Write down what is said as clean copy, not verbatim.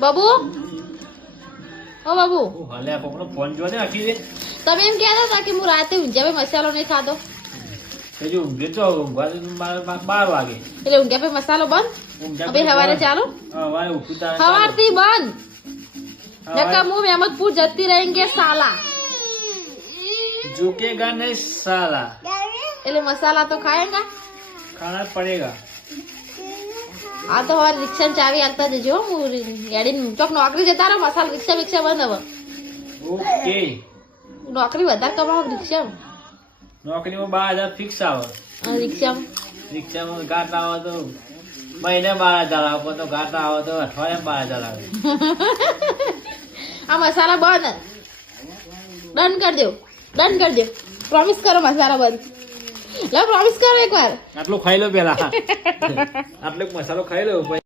બાબુ ઓ બાબુ હાલે કોકનો ફોન જો ને આખી રે તમે એમ કહેતા હતા કે હું રાતે ઊંઝા ભાઈ મસાલો નહીં ખાતો હજુ ઊંઘે તો ઊંઘવા 12 વાગે એટલે ઊંઘ્યા ભાઈ મસાલો બંધ હવે સવારે ચાલુ સવારે ઉઠતા સવારથી બંધ નકા હું મહેમદપુર જતી रहेंगे साला झुकेगा नहीं साला એટલે મસાલા તો ખાएगा खाना पड़ेगा આ તો હવે રિક્ષા ચાવી આલતા જજો હું યાડી ચોક નોકરી જતા રહો મસાલા રિક્ષા બંધ હવે ओके નોકરી વધારે કમાવો રિક્ષા નોકરીમાં 12000 ફિક્સ આવે રિક્ષામાં ગાટા આવે તો મહિને 12000 આવે તો ગાટા આવે તો અઠવાડિયે 12000 આવે આ મસાલા બંધ ડન કરી દો પ્રોમિસ કરો મસાલા બંધ લો પ્રોમિસ કરો એકવાર આટલું ખાઈ લો પેલા આટલો મસાલો ખાઈ લો પછી